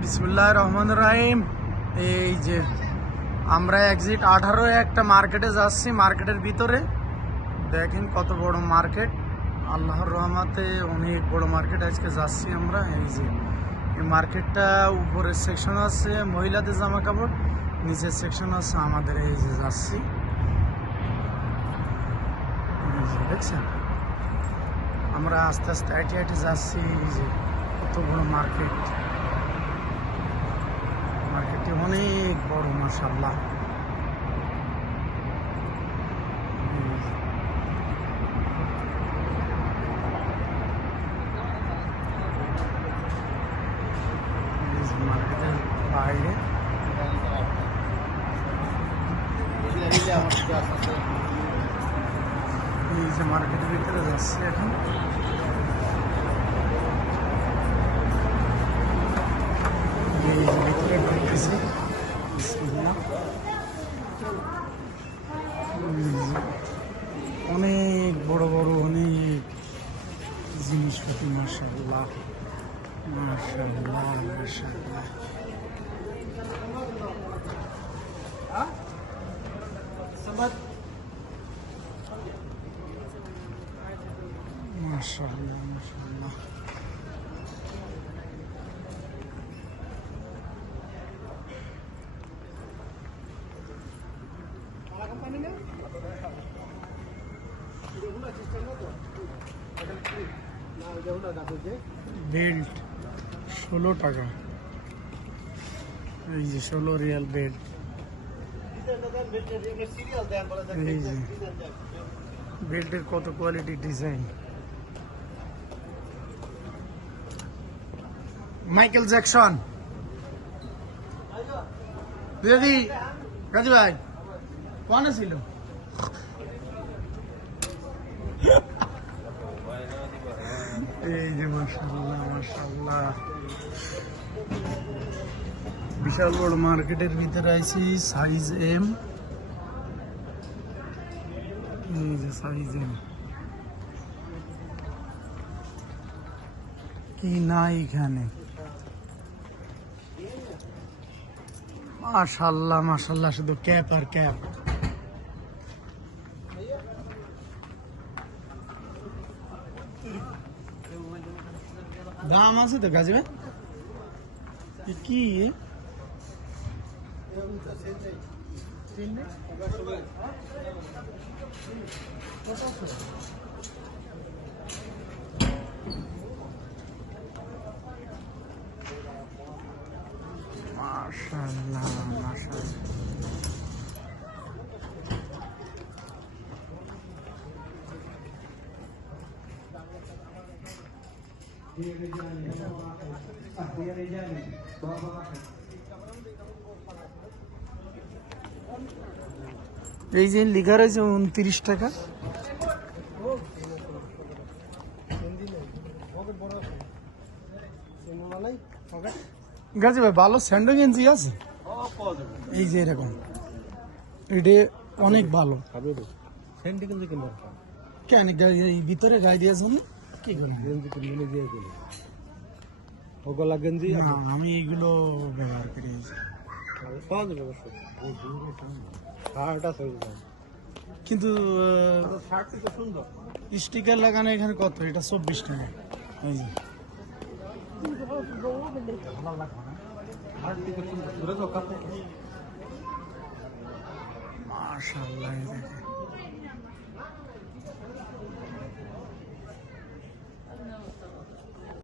বিসমিল্লাহির রহমানির রহিম। এই যে আমরা এক্সিট 18 একটা মার্কেটে যাচ্ছি। মার্কেটের ভিতরে দেখেন কত বড় মার্কেট, আল্লাহর রহমতে অনেক বড় মার্কেট। আজকে যাচ্ছি আমরা। এই যে এই মার্কেটটা উপরের সেকশন আছে মহিলাদের জামা কাপড়, নিচের সেকশন আছে আমাদের। এই যে যাচ্ছি, এই যে দেখছেন আমরা আস্তে আস্তে হাঁটে হাঁটে যাচ্ছি। এই যে কত বড় মার্কেট, মার্কেটটি অনেক বড় মাশাআল্লাহ। মার্কেটের বাইরে এই যে মার্কেটের ভিতরে যাচ্ছে এখন। এই যে ভিতরে ঢুকতেছে, অনেক বড় বড় অনেক জিনিসপত্র। মাশাআল্লাহ মাশাআল্লাহ মাশাআল্লাহ। মাশাআল্লাহ মাশাআল্লাহ। বেল্ট 16 টাকা। এই যে 16 রিয়াল বেল্ট। এই যে বেল্টের কত কোয়ালিটি ডিজাইন। মাইকেল জ্যাকসন দিদি গাজী ভাই কোন ছিল? এই যে মাশাআল্লাহ মাশাআল্লাহ, বিশাল বড় মার্কেটের ভিতরে আইছি। সাইজ এম, এই যে সাইজ এম কি নাই এখানে। মাশাআল্লাহ মাশাআল্লাহ, শুধু ক্যাপ আর ক্যাপ। দাম আছে তো গাজী ভাই? কি মাশাআল্লাহ মাশাআল্লাহ। এই যে লেখা রয়েছে 29 টাকা। গাজী ভাই ভালো স্যান্ডো গেঞ্জি আছে? এই যে এরকম, এটা অনেক ভালো। কেন এই ভিতরে গায়ে দিয়েছ কি করে? গেঞ্জি না, আমি এইগুলো ব্যবহার করি। কিন্তু স্টিকার লাগানো এখানে কত? এটা 24 টাকা। এই যে মাশাআল্লাহ।